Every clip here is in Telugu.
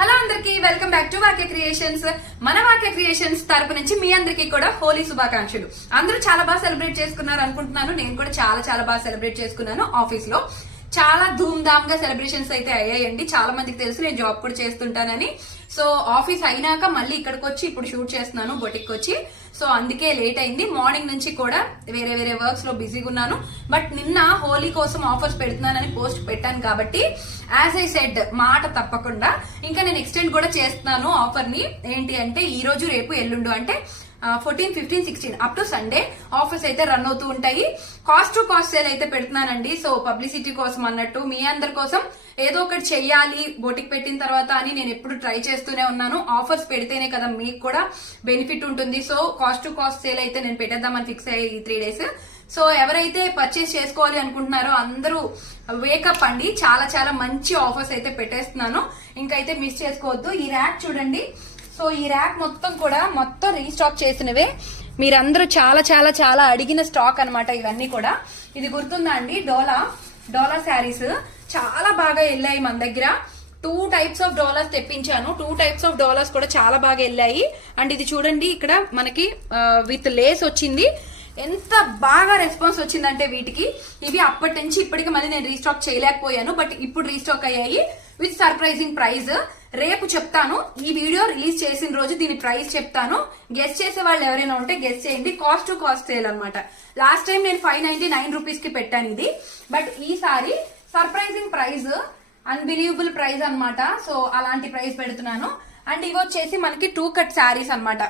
హలో అందరికి వెల్కమ్ బ్యాక్ టు వాకే క్రియేషన్స్. మన వాకే క్రియేషన్స్ తరపు నుంచి మీ అందరికీ కూడా హోలీ శుభాకాంక్షలు. అందరూ చాలా బాగా సెలబ్రేట్ చేసుకున్నారు అనుకుంటున్నాను. నేను కూడా చాలా బాగా సెలబ్రేట్ చేసుకున్నాను. ఆఫీస్ లో చాలా ధూమ్ ధామ్ గా సెలబ్రేషన్స్ అయితే అయ్యాయండి. చాలా మందికి తెలుసు నేను జాబ్ కూడా చేస్తుంటానని. సో ఆఫీస్ అయినాక మళ్ళీ ఇక్కడికి వచ్చి ఇప్పుడు షూట్ చేస్తున్నాను బొటిక్ వచ్చి. సో అందుకే లేట్ అయింది. మార్నింగ్ నుంచి కూడా వేరే వర్క్స్ లో బిజీగా ఉన్నాను. బట్ నిన్న హోలీ కోసం ఆఫర్స్ పెడుతున్నానని పోస్ట్ పెట్టాను కాబట్టి యాజ్ ఐ సెడ్ మాట తప్పకుండా ఇంకా నేను ఎక్స్టెండ్ కూడా చేస్తున్నాను ఆఫర్ ని. ఏంటి అంటే ఈ రోజు రేపు ఎల్లుండు అంటే 14, 15, 16 అప్ టు సండే ఆఫర్స్ అయితే రన్ అవుతూ ఉంటాయి. కాస్ట్ టు కాస్ట్ సేల్ అయితే పెడుతున్నానండి. సో పబ్లిసిటీ కోసం అన్నట్టు మీ అందరి కోసం ఏదో ఒకటి చెయ్యాలి బొటిక్ పెట్టిన తర్వాత అని నేను ఎప్పుడు ట్రై చేస్తూనే ఉన్నాను. ఆఫర్స్ పెడితేనే కదా మీకు కూడా బెనిఫిట్ ఉంటుంది. So cost to cost sale అయితే నేను పెట్టేద్దామని ఫిక్స్ అయ్యి ఈ 3 days. సో ఎవరైతే పర్చేస్ చేసుకోవాలి అనుకుంటున్నారో అందరూ వేకప్ అండి. చాలా మంచి ఆఫర్స్ అయితే పెట్టేస్తున్నాను. ఇంకైతే మిస్ చేసుకోవద్దు. ఈ ర్యాక్ చూడండి. సో ఈ ర్యాక్ మొత్తం రీస్టాక్ చేసినవే. మీరందరూ చాలా అడిగిన స్టాక్ అన్నమాట ఇవన్నీ కూడా. ఇది గుర్తుందా అండి, డోలా శారీస్ చాలా బాగా వెళ్ళాయి మన దగ్గర. 2 types ఆఫ్ డాలర్స్ తెప్పించాను. 2 types ఆఫ్ డాలర్స్ కూడా చాలా బాగా వెళ్ళాయి. అండ్ ఇది చూడండి, ఇక్కడ మనకి విత్ లేస్ వచ్చింది. ఎంత బాగా రెస్పాన్స్ వచ్చిందంటే వీటికి. ఇవి అప్పటి నుంచి ఇప్పటికి మళ్ళీ నేను రీస్టాక్ చేయలేకపోయాను. బట్ ఇప్పుడు రీస్టాక్ అయ్యాయి విత్ సర్ప్రైజింగ్ ప్రైస్. రేపు చెప్తాను. ఈ వీడియో రిలీజ్ చేసిన రోజు దీని ప్రైస్ చెప్తాను. గెస్ట్ చేసే వాళ్ళు ఎవరైనా ఉంటే గెస్ట్ చేయండి. కాస్ట్ టు కాస్ట్ సేల్ అనమాట. లాస్ట్ టైం నేను 599 రూపీస్ కి పెట్టాను ఇది. బట్ ఈసారి సర్ప్రైజింగ్ ప్రైస్, అన్బిలీవబుల్ ప్రైస్ అన్నమాట. సో అలాంటి ప్రైస్ పెడుతున్నాను. అండ్ ఇవి వచ్చేసి మనకి 2 cut శారీస్ అనమాట.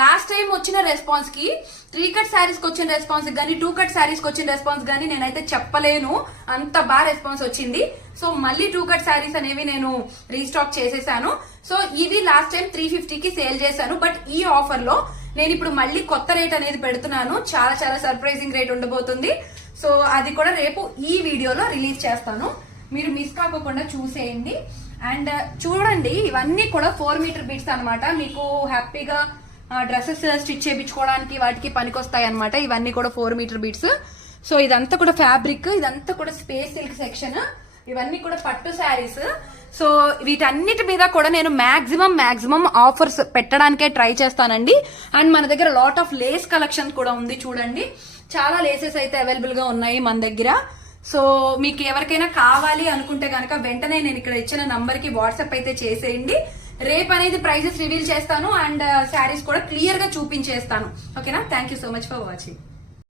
లాస్ట్ టైం వచ్చిన రెస్పాన్స్ కి 3 cut శారీస్ కి వచ్చిన రెస్పాన్స్ గానీ 2 cut శారీస్ కి వచ్చిన రెస్పాన్స్ గానీ నేనైతే చెప్పలేను. అంత బాగా రెస్పాన్స్ వచ్చింది. సో మళ్ళీ 2 cut శారీస్ అనేవి నేను రీస్టాక్ చేసేసాను. సో ఇవి లాస్ట్ టైం 350 కి సేల్ చేశాను. బట్ ఈ ఆఫర్ లో నేను ఇప్పుడు మళ్ళీ కొత్త రేట్ అనేది పెడుతున్నాను. చాలా సర్ప్రైజింగ్ రేట్ ఉండబోతుంది. సో అది కూడా రేపు ఈ వీడియోలో రిలీజ్ చేస్తాను. మీరు మిస్ కాకుండా చూసేయండి. అండ్ చూడండి, ఇవన్నీ కూడా 4 meter బీట్స్ అనమాట. మీకు హ్యాపీగా డ్రెస్సెస్ స్టిచ్ చేయించుకోవడానికి వాటికి పనికొస్తాయి అనమాట. ఇవన్నీ కూడా 4 meter బీట్స్. సో ఇదంతా కూడా ఫ్యాబ్రిక్, ఇదంతా కూడా స్పేస్ సిల్క్ సెక్షన్, ఇవన్నీ కూడా పట్టు శారీస్. సో వీటన్నిటి మీద కూడా నేను మాక్సిమం ఆఫర్స్ పెట్టడానికే ట్రై చేస్తానండి. అండ్ మన దగ్గర లాట్ ఆఫ్ లేస్ కలెక్షన్ కూడా ఉంది. చూడండి, చాలా లేసెస్ అయితే అవైలబుల్ గా ఉన్నాయి మన దగ్గర. సో మీకు ఎవరికైనా కావాలి అనుకుంటే కనుక వెంటనే నేను ఇక్కడ ఇచ్చిన నంబర్ కి వాట్సాప్ అయితే చేసేయండి. రేపు అనేది ప్రైజెస్ రివీల్ చేస్తాను. అండ్ శారీస్ కూడా క్లియర్ గా చూపించేస్తాను. ఓకేనా? Thank you so much for watching.